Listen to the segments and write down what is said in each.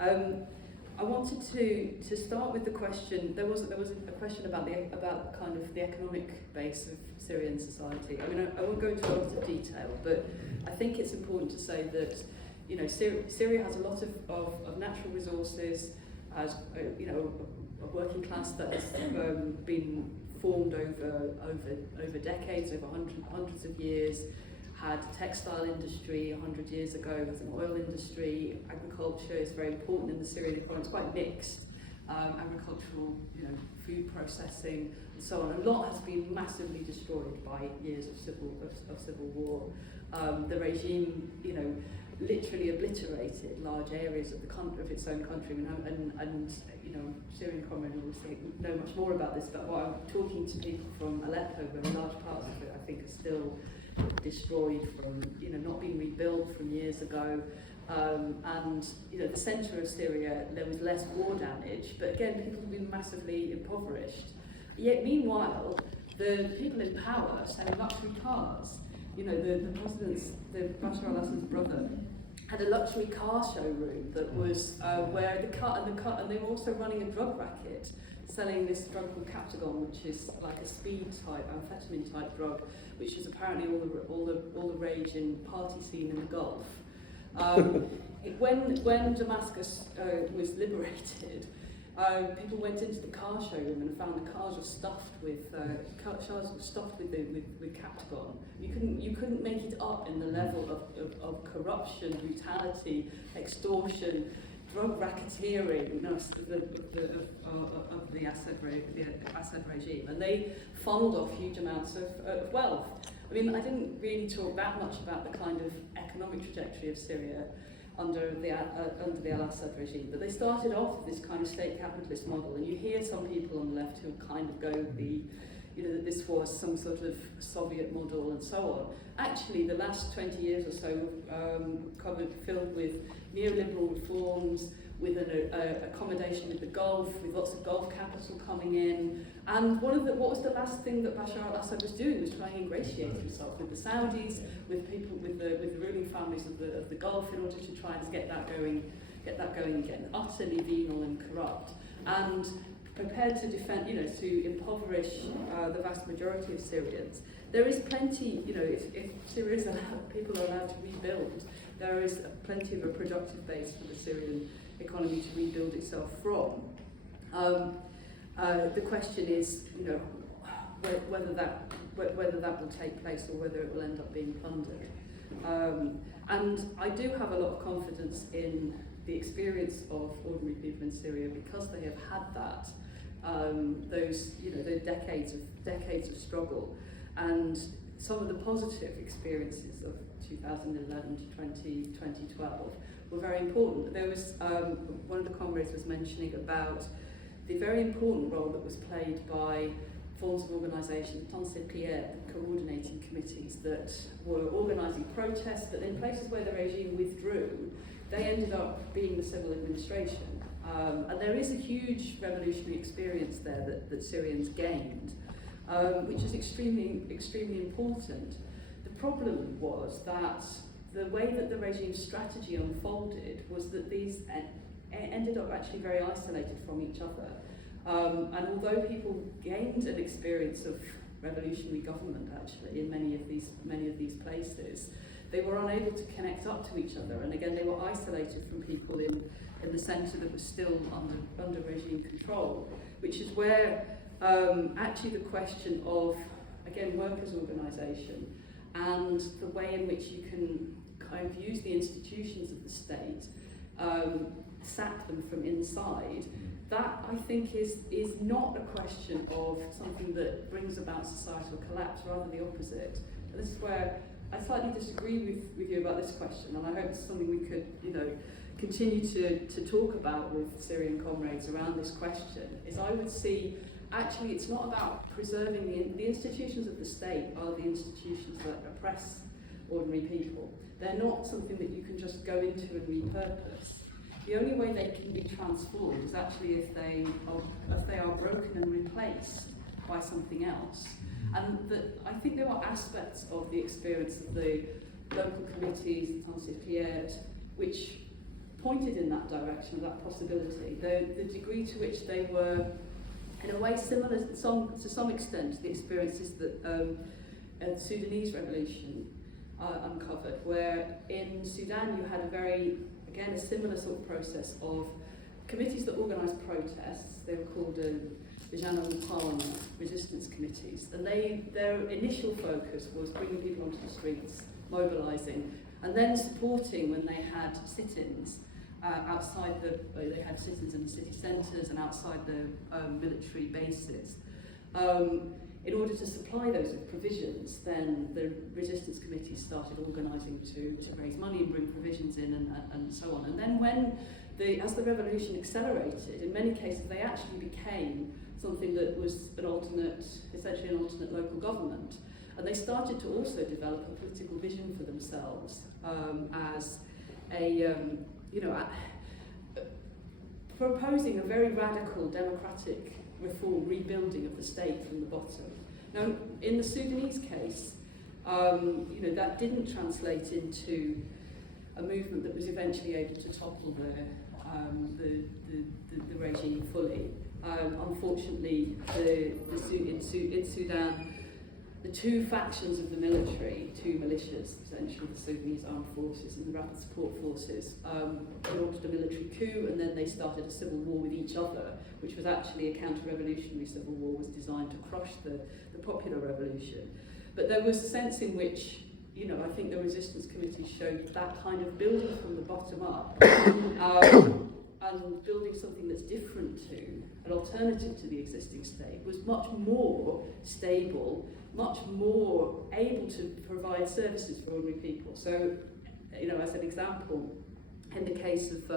I wanted to start with the question. There was a question about kind of the economic base of Syrian society. I mean, I won't go into a lot of detail, but I think it's important to say that Syria has a lot of natural resources, has a working class that has been formed over decades, over hundreds of years. Had a textile industry 100 years ago, there's an oil industry, agriculture is very important in the Syrian economy, it's quite mixed, agricultural, food processing and so on. A lot has been massively destroyed by years of civil war. The regime, literally obliterated large areas of its own country, and Syrian comrades will know much more about this, but while I'm talking to people from Aleppo, where large parts of it I think are still destroyed from not being rebuilt from years ago, and the centre of Syria there was less war damage, but again people have been massively impoverished. Yet meanwhile the people in power selling luxury cars. The Bashar al-Assad's brother had a luxury car showroom that was where and they were also running a drug racket, selling this drug called Captagon, which is like a speed type, amphetamine type drug, which is apparently all the rage in party scene in the Gulf. When Damascus was liberated, people went into the car showroom and found the cars were stuffed with Captagon. You couldn't make it up in the level of corruption, brutality, extortion, drug racketeering of the Assad regime, and they funneled off huge amounts of wealth. I mean, I didn't really talk that much about the kind of economic trajectory of Syria under the al-Assad regime, but they started off this kind of state capitalist model, and you hear some people on the left who kind of go that this was some sort of Soviet model and so on. Actually, the last 20 years or so filled with neoliberal reforms, with an accommodation with the Gulf, with lots of Gulf capital coming in. And what was the last thing that Bashar al-Assad was doing was trying to ingratiate himself with the Saudis, with people, with the ruling families of the Gulf, in order to try and get that going again. Utterly venal and corrupt, and prepared to defend, to impoverish the vast majority of Syrians. There is plenty, if Syria is allowed, people are allowed to rebuild, there is plenty of a productive base for the Syrian economy to rebuild itself from. The question is, whether that will take place or whether it will end up being plundered. And I do have a lot of confidence in the experience of ordinary people in Syria, because they have had that. Those decades of struggle, and some of the positive experiences of 2011 to 2012 were very important. There was one of the comrades was mentioning about the very important role that was played by forms of organisation, Anti-Imperialist, coordinating committees that were organising protests, but in places where the regime withdrew, they ended up being the civil administration. And there is a huge revolutionary experience there that Syrians gained, which is extremely important. The problem was that the way that the regime's strategy unfolded was that these ended up actually very isolated from each other. And although people gained an experience of revolutionary government actually in many of these places, they were unable to connect up to each other, and again they were isolated from people in the centre that was still under regime control, which is where actually the question of, again, workers' organisation and the way in which you can kind of use the institutions of the state, sap them from inside, that I think is not a question of something that brings about societal collapse, rather the opposite. And this is where I slightly disagree with you about this question, and I hope it's something we could, continue to talk about with Syrian comrades around this question. Is I would see, actually, it's not about preserving the institutions of the state are the institutions that oppress ordinary people. They're not something that you can just go into and repurpose. The only way they can be transformed is actually if they are broken and replaced by something else. And I think there are aspects of the experience of the local committees, Anti-Imperialist, which pointed in that direction of that possibility. The degree to which they were, in a way, similar to some extent to the experiences that the Sudanese revolution uncovered, where in Sudan you had a similar sort of process of committees that organised protests. They were called Vijana Muqawama resistance committees, and their initial focus was bringing people onto the streets, mobilising, and then supporting when they had sit-ins outside they had sit-ins in the city centres and outside the military bases. In order to supply those with provisions, then the resistance committees started organising to raise money and bring provisions in and so on. And then as the revolution accelerated, in many cases they actually became something that was essentially an alternate local government. And they started to also develop a political vision for themselves as proposing a very radical democratic reform, rebuilding of the state from the bottom. Now, in the Sudanese case, that didn't translate into a movement that was eventually able to topple the regime fully. Unfortunately, in Sudan, the two factions of the military, two militias, essentially the Sudanese Armed Forces and the Rapid Support Forces, launched a military coup, and then they started a civil war with each other, which was actually a counter-revolutionary civil war, was designed to crush the popular revolution. But there was a sense in which, I think the resistance committee showed that kind of building from the bottom up, and building something that's different to, an alternative to the existing state, was much more stable, much more able to provide services for ordinary people. So, as an example, in the case of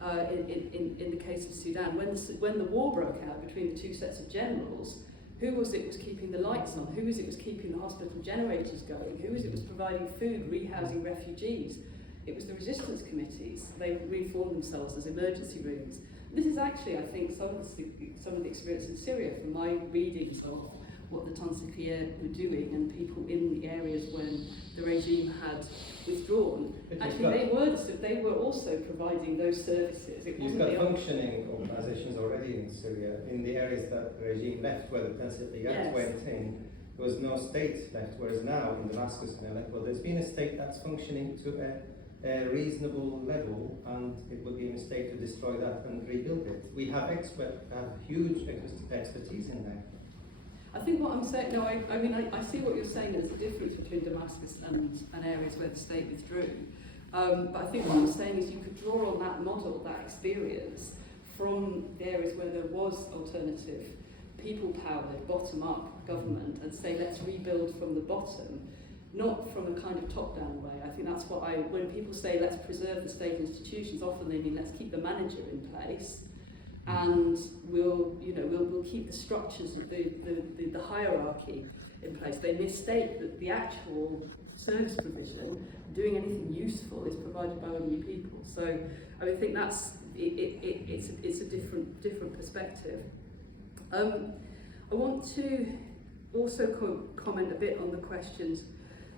in the case of Sudan, when the war broke out between the two sets of generals, who was keeping the lights on? Who was keeping the hospital generators going? Who was providing food, rehousing refugees? It was the resistance committees. They reformed themselves as emergency rooms. This is actually, I think, some of the experience in Syria from my readings of what the Tansifier were doing and people in the areas when the regime had withdrawn. Actually, they were also providing those services. You've got functioning organisations already in Syria in the areas that the regime left, where the Tansifier went in. There was no state left, whereas now in Damascus and Aleppo, there's been a state that's functioning to a reasonable level, and it would be a mistake to destroy that and rebuild it. We have huge expertise in there. I think what I'm saying, I see what you're saying. There's a difference between Damascus and areas where the state withdrew. But I think what I'm saying is you could draw on that model, that experience, from the areas where there was alternative, people-powered, bottom-up government, and say, let's rebuild from the bottom, not from a kind of top-down way. I think that's when people say, let's preserve the state institutions, often they mean, let's keep the manager in place, and we'll keep the structures of the hierarchy in place. They mistake that the actual service provision, doing anything useful, is provided by ordinary people. So I think it's a different perspective. I want to also comment a bit on the questions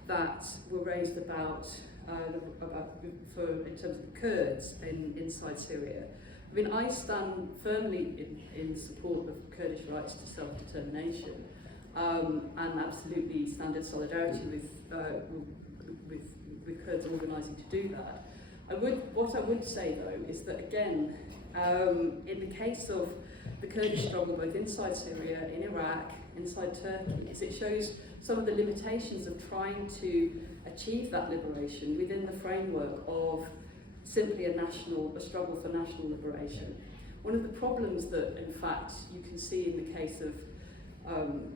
that were raised about in terms of Kurds inside Syria. I mean, I stand firmly in support of Kurdish rights to self-determination, and absolutely stand in solidarity with Kurds organising to do that. What I would say though is that again, in the case of the Kurdish struggle both inside Syria, in Iraq, inside Turkey, is it shows some of the limitations of trying to achieve that liberation within the framework of simply a struggle for national liberation. One of the problems that, in fact, you can see in the case of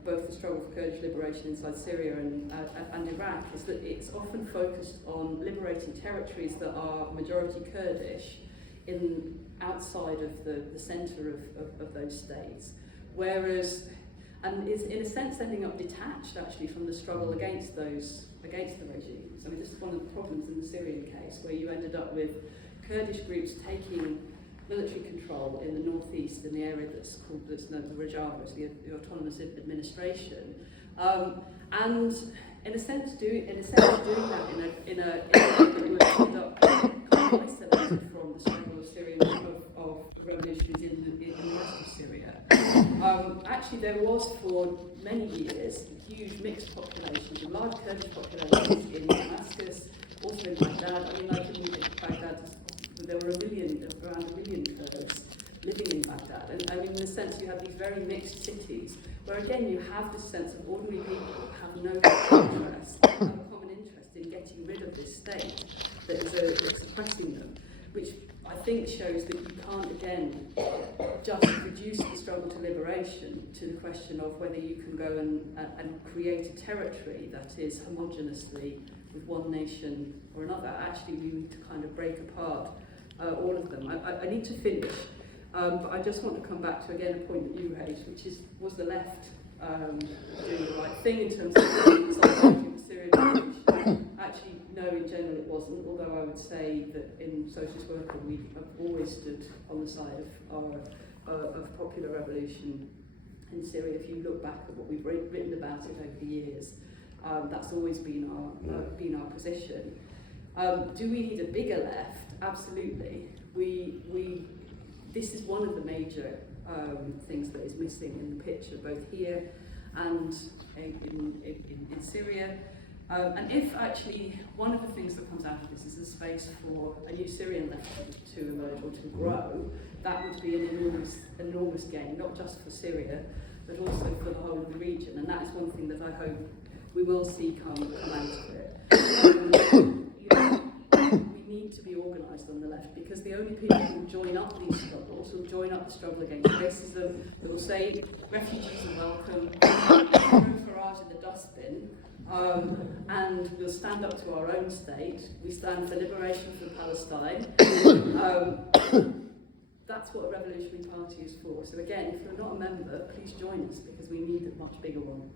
both the struggle for Kurdish liberation inside Syria and Iraq is that it's often focused on liberating territories that are majority Kurdish outside of the centre of those states, whereas, and is in a sense ending up detached actually from the struggle against the regimes. I mean, this is one of the problems in the Syrian case, where you ended up with Kurdish groups taking military control in the northeast, in the area that's known the Rojava, the autonomous administration, and in a sense doing that in a way that would end up kind of isolated Syrian of revolutionaries in the rest of Syria. Actually, there was for many years huge mixed populations, large Kurdish populations in Damascus, also in Baghdad. I mean, like in Baghdad, there were around a million Kurds living in Baghdad. And I mean, in a sense, you have these very mixed cities, where again, you have this sense of ordinary people have no common interest in getting rid of this state that is suppressing them, which I think shows that you can't, again, just reduce the struggle to liberation to the question of whether you can go and create a territory that is homogeneously with one nation or another. Actually, we need to kind of break apart all of them. I need to finish, but I just want to come back to, again, a point that you raised, which is, was the left doing the right thing in terms of consolidating the Syrian revolution? Actually, no, in general it wasn't, although I would say that in Socialist Worker we have always stood on the side of popular revolution in Syria. If you look back at what we've written about it over the years, that's always been our position. Do we need a bigger left? Absolutely. This is one of the major things that is missing in the picture, both here and in Syria. And if actually one of the things that comes out of this is a space for a new Syrian left to emerge or to grow, that would be an enormous gain, not just for Syria, but also for the whole of the region. And that is one thing that I hope we will see come out of it. We need to be organised on the left, because the only people who will join up these struggles, will join up the struggle against racism, they will say refugees are welcome, throw Farage in the dustbin, and we'll stand up to our own state. We stand for liberation from Palestine. That's what a revolutionary party is for. So again, if you're not a member, please join us, because we need a much bigger one.